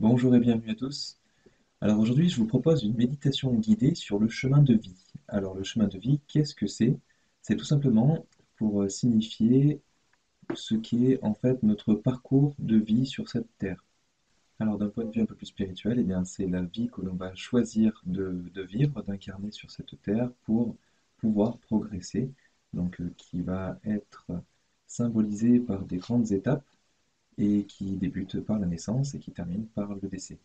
Bonjour et bienvenue à tous. Alors aujourd'hui, je vous propose une méditation guidée sur le chemin de vie. Alors le chemin de vie, qu'est-ce que c'est? C'est tout simplement pour signifier ce qu'est en fait notre parcours de vie sur cette terre. Alors d'un point de vue un peu plus spirituel, eh bien c'est la vie que l'on va choisir de vivre, d'incarner sur cette terre pour pouvoir progresser. Donc qui va être symbolisée par des grandes étapes et qui débute par la naissance et qui termine par le décès.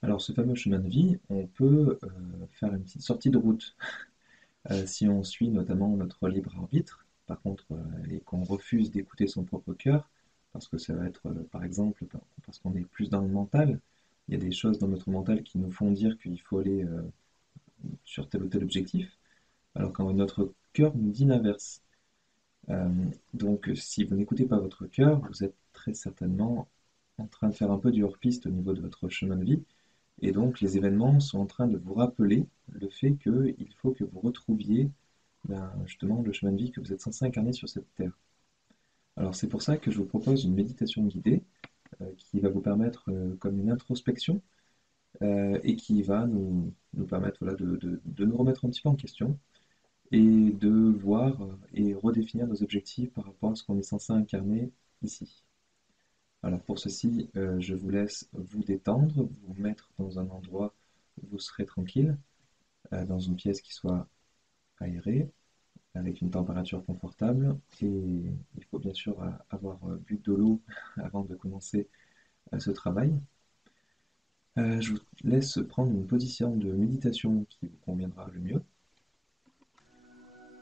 Alors ce fameux chemin de vie, on peut faire une petite sortie de route si on suit notamment notre libre arbitre, par contre, et qu'on refuse d'écouter son propre cœur, parce que ça va être par exemple parce qu'on est plus dans le mental, il y a des choses dans notre mental qui nous font dire qu'il faut aller sur tel ou tel objectif, alors quand notre cœur nous dit l'inverse. Euh, donc si vous n'écoutez pas votre cœur, vous êtes très certainement en train de faire un peu du hors-piste au niveau de votre chemin de vie. Et donc les événements sont en train de vous rappeler le fait qu'il faut que vous retrouviez justement le chemin de vie que vous êtes censé incarner sur cette terre. Alors c'est pour ça que je vous propose une méditation guidée qui va vous permettre comme une introspection et qui va nous permettre voilà, de nous remettre un petit peu en question et de voir et redéfinir nos objectifs par rapport à ce qu'on est censé incarner ici. Alors pour ceci, je vous laisse vous détendre, vous mettre dans un endroit où vous serez tranquille, dans une pièce qui soit aérée, avec une température confortable. Et il faut bien sûr avoir bu de l'eau avant de commencer ce travail. Je vous laisse prendre une position de méditation qui vous conviendra le mieux.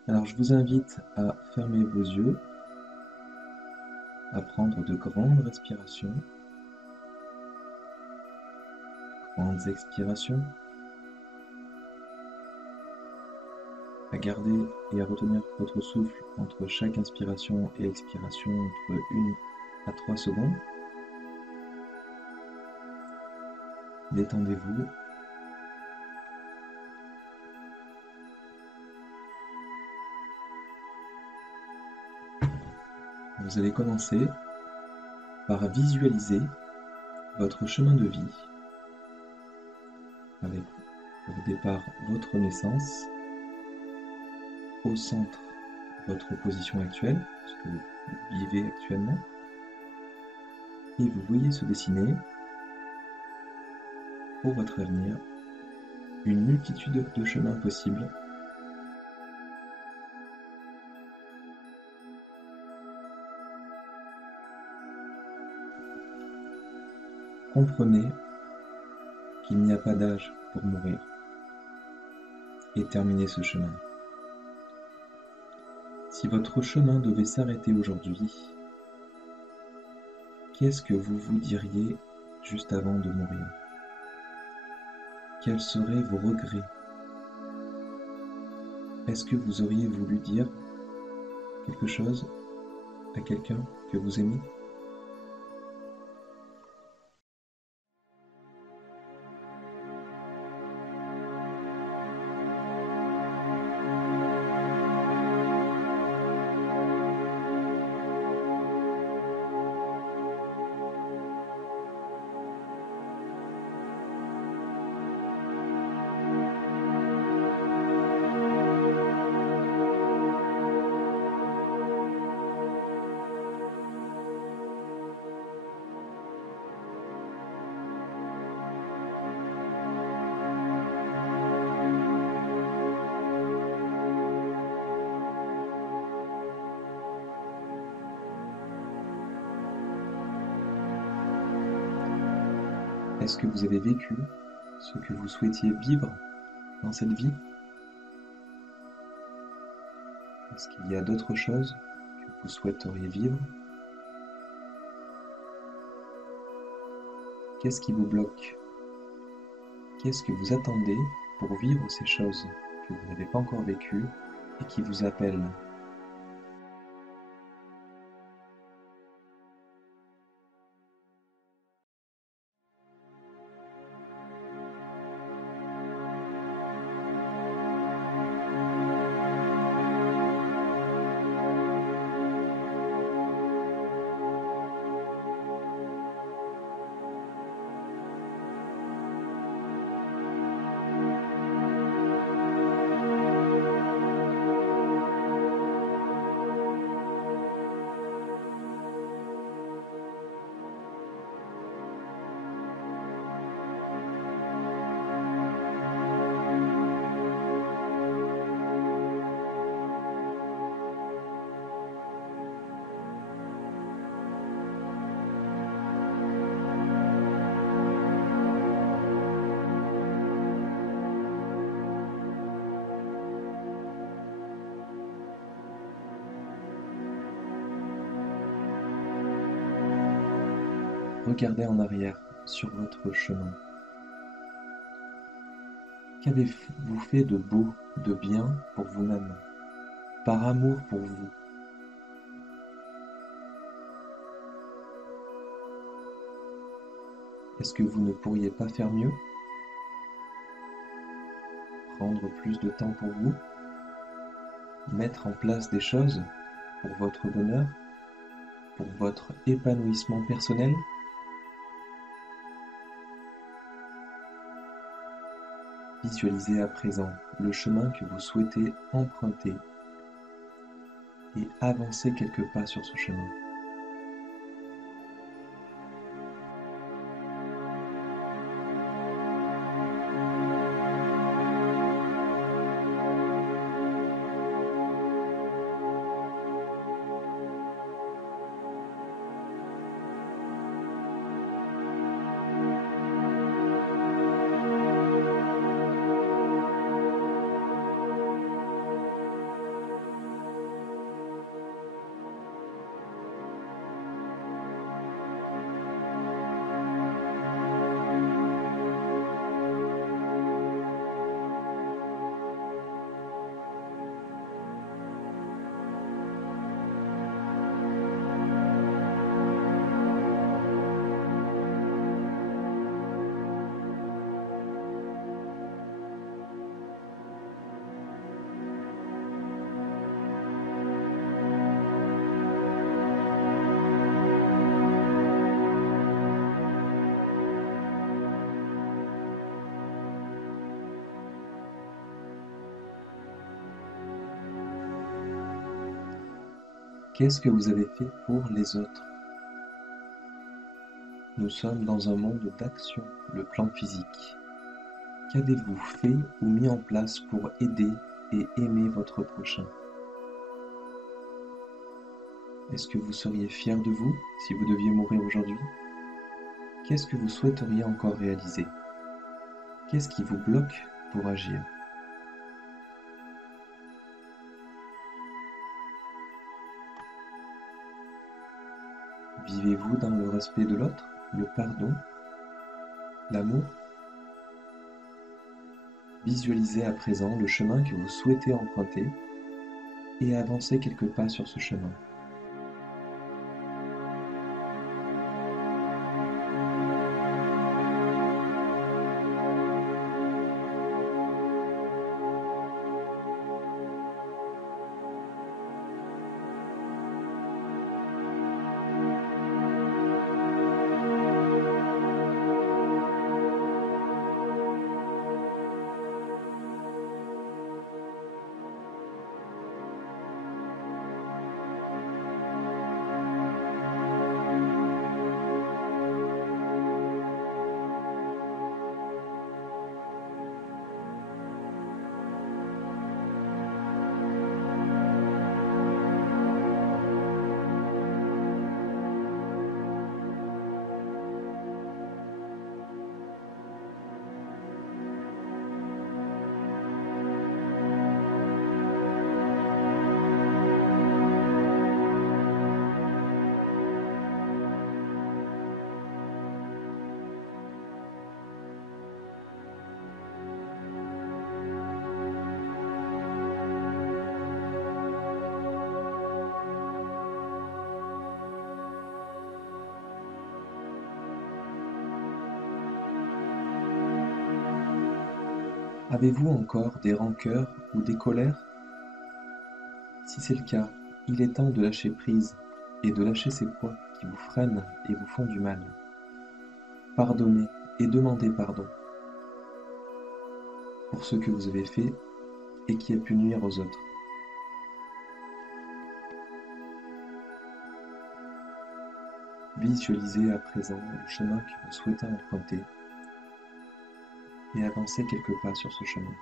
Alors je vous invite à fermer vos yeux, à prendre de grandes respirations, grandes expirations, à garder et à retenir votre souffle entre chaque inspiration et expiration entre 1 à 3 secondes. Détendez-vous. Vous allez commencer par visualiser votre chemin de vie avec au départ votre naissance, au centre votre position actuelle, ce que vous vivez actuellement, et vous voyez se dessiner pour votre avenir une multitude de chemins possibles. Comprenez qu'il n'y a pas d'âge pour mourir et terminer ce chemin. Si votre chemin devait s'arrêter aujourd'hui, qu'est-ce que vous vous diriez juste avant de mourir? Quels seraient vos regrets? Est-ce que vous auriez voulu dire quelque chose à quelqu'un que vous aimez? Est-ce que vous avez vécu ce que vous souhaitiez vivre dans cette vie? Est-ce qu'il y a d'autres choses que vous souhaiteriez vivre? Qu'est-ce qui vous bloque? Qu'est-ce que vous attendez pour vivre ces choses que vous n'avez pas encore vécues et qui vous appellent? Regardez en arrière sur votre chemin. Qu'avez-vous fait de beau, de bien pour vous-même, par amour pour vous? Est-ce que vous ne pourriez pas faire mieux? Prendre plus de temps pour vous? Mettre en place des choses pour votre bonheur, pour votre épanouissement personnel? Visualisez à présent le chemin que vous souhaitez emprunter et avancez quelques pas sur ce chemin. Qu'est-ce que vous avez fait pour les autres? Nous sommes dans un monde d'action, le plan physique. Qu'avez-vous fait ou mis en place pour aider et aimer votre prochain? Est-ce que vous seriez fier de vous si vous deviez mourir aujourd'hui? Qu'est-ce que vous souhaiteriez encore réaliser? Qu'est-ce qui vous bloque pour agir? Vivez-vous dans le respect de l'autre, le pardon, l'amour? Visualisez à présent le chemin que vous souhaitez emprunter et avancez quelques pas sur ce chemin. Avez-vous encore des rancœurs ou des colères? Si c'est le cas, il est temps de lâcher prise et de lâcher ces poids qui vous freinent et vous font du mal. Pardonnez et demandez pardon pour ce que vous avez fait et qui a pu nuire aux autres. Visualisez à présent le chemin que vous souhaitez emprunter et avancez quelques pas sur ce chemin.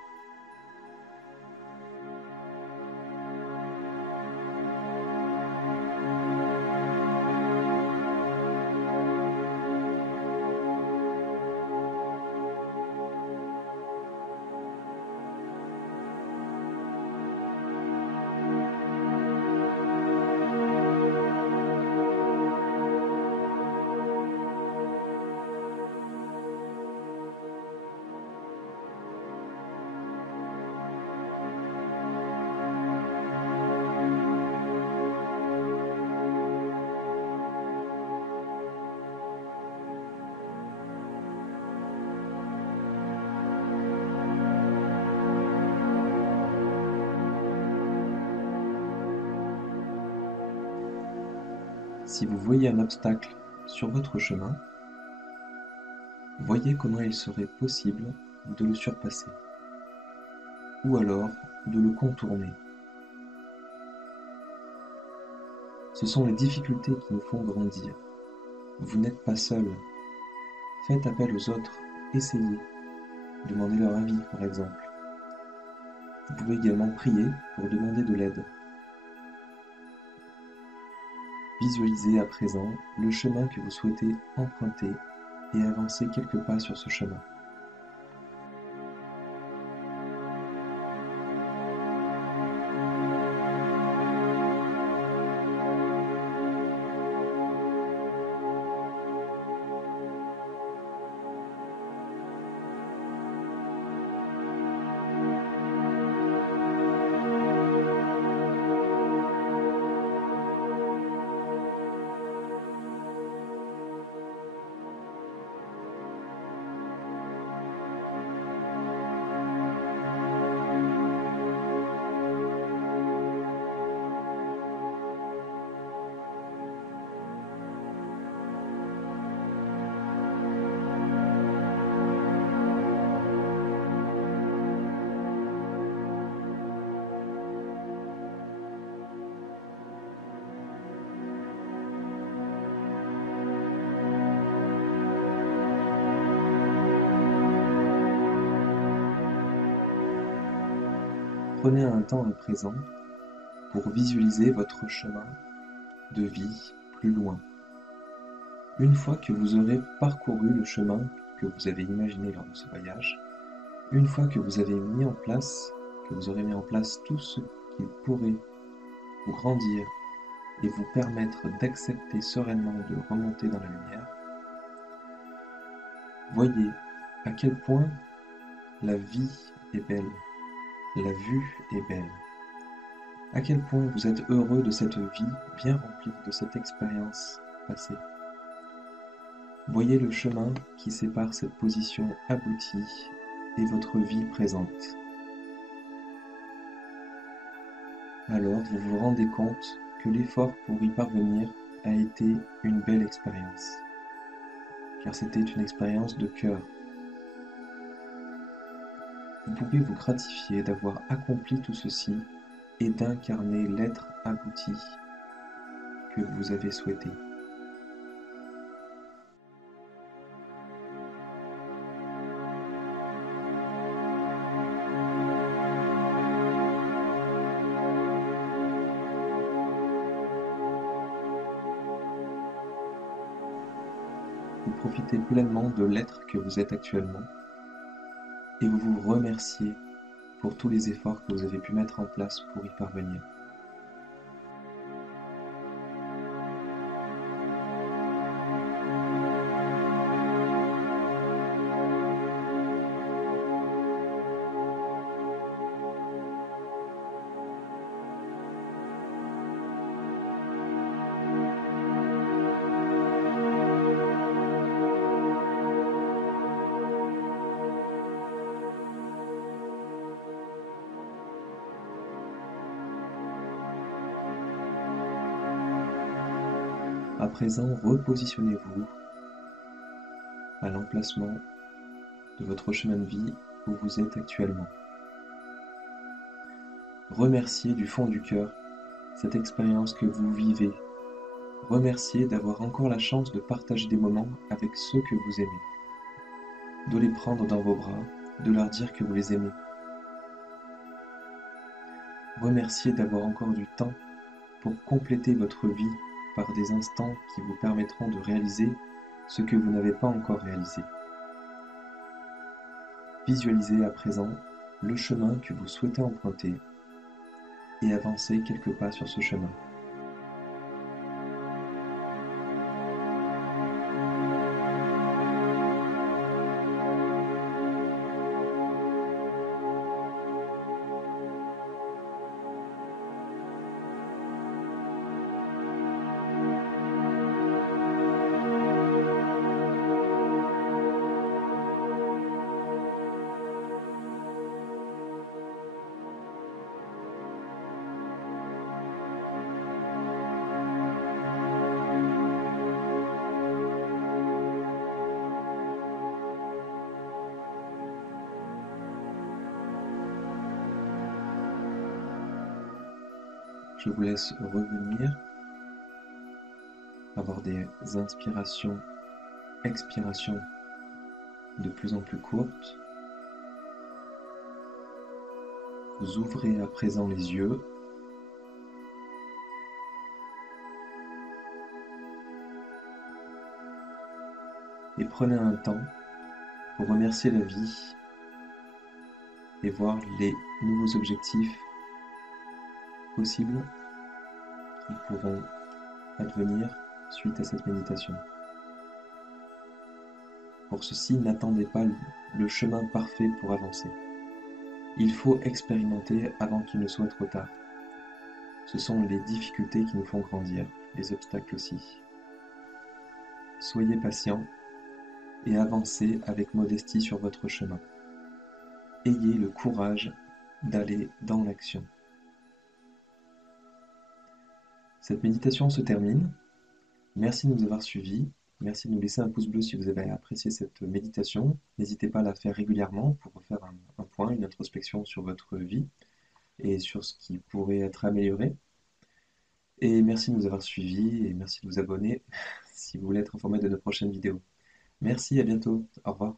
Si vous voyez un obstacle sur votre chemin, voyez comment il serait possible de le surpasser, ou alors de le contourner. Ce sont les difficultés qui nous font grandir. Vous n'êtes pas seul. Faites appel aux autres, essayez, demandez leur avis par exemple. Vous pouvez également prier pour demander de l'aide. Visualisez à présent le chemin que vous souhaitez emprunter et avancez quelques pas sur ce chemin. Prenez un temps à présent pour visualiser votre chemin de vie plus loin. Une fois que vous aurez parcouru le chemin que vous avez imaginé lors de ce voyage, une fois que vous avez mis en place, que vous aurez mis en place tout ce qui pourrait vous grandir et vous permettre d'accepter sereinement de remonter dans la lumière, voyez à quel point la vie est belle, la vue est belle, à quel point vous êtes heureux de cette vie bien remplie, de cette expérience passée. Voyez le chemin qui sépare cette position aboutie et votre vie présente. Alors vous vous rendez compte que l'effort pour y parvenir a été une belle expérience, car c'était une expérience de cœur. Vous pouvez vous gratifier d'avoir accompli tout ceci et d'incarner l'être abouti que vous avez souhaité. Vous profitez pleinement de l'être que vous êtes actuellement et vous vous remerciez pour tous les efforts que vous avez pu mettre en place pour y parvenir. À présent, repositionnez-vous à l'emplacement de votre chemin de vie où vous êtes actuellement. Remerciez du fond du cœur cette expérience que vous vivez. Remerciez d'avoir encore la chance de partager des moments avec ceux que vous aimez, de les prendre dans vos bras, de leur dire que vous les aimez. Remerciez d'avoir encore du temps pour compléter votre vie par des instants qui vous permettront de réaliser ce que vous n'avez pas encore réalisé. Visualisez à présent le chemin que vous souhaitez emprunter et avancez quelques pas sur ce chemin. Je vous laisse revenir, avoir des inspirations, expirations de plus en plus courtes. Vous ouvrez à présent les yeux. Et prenez un temps pour remercier la vie et voir les nouveaux objectifs possibles qui pourront advenir suite à cette méditation. Pour ceci, n'attendez pas le chemin parfait pour avancer. Il faut expérimenter avant qu'il ne soit trop tard. Ce sont les difficultés qui nous font grandir, les obstacles aussi. Soyez patient et avancez avec modestie sur votre chemin. Ayez le courage d'aller dans l'action. Cette méditation se termine. Merci de nous avoir suivis. Merci de nous laisser un pouce bleu si vous avez apprécié cette méditation. N'hésitez pas à la faire régulièrement pour faire un point, une introspection sur votre vie et sur ce qui pourrait être amélioré. Et merci de nous avoir suivis et merci de vous abonner si vous voulez être informé de nos prochaines vidéos. Merci, à bientôt. Au revoir.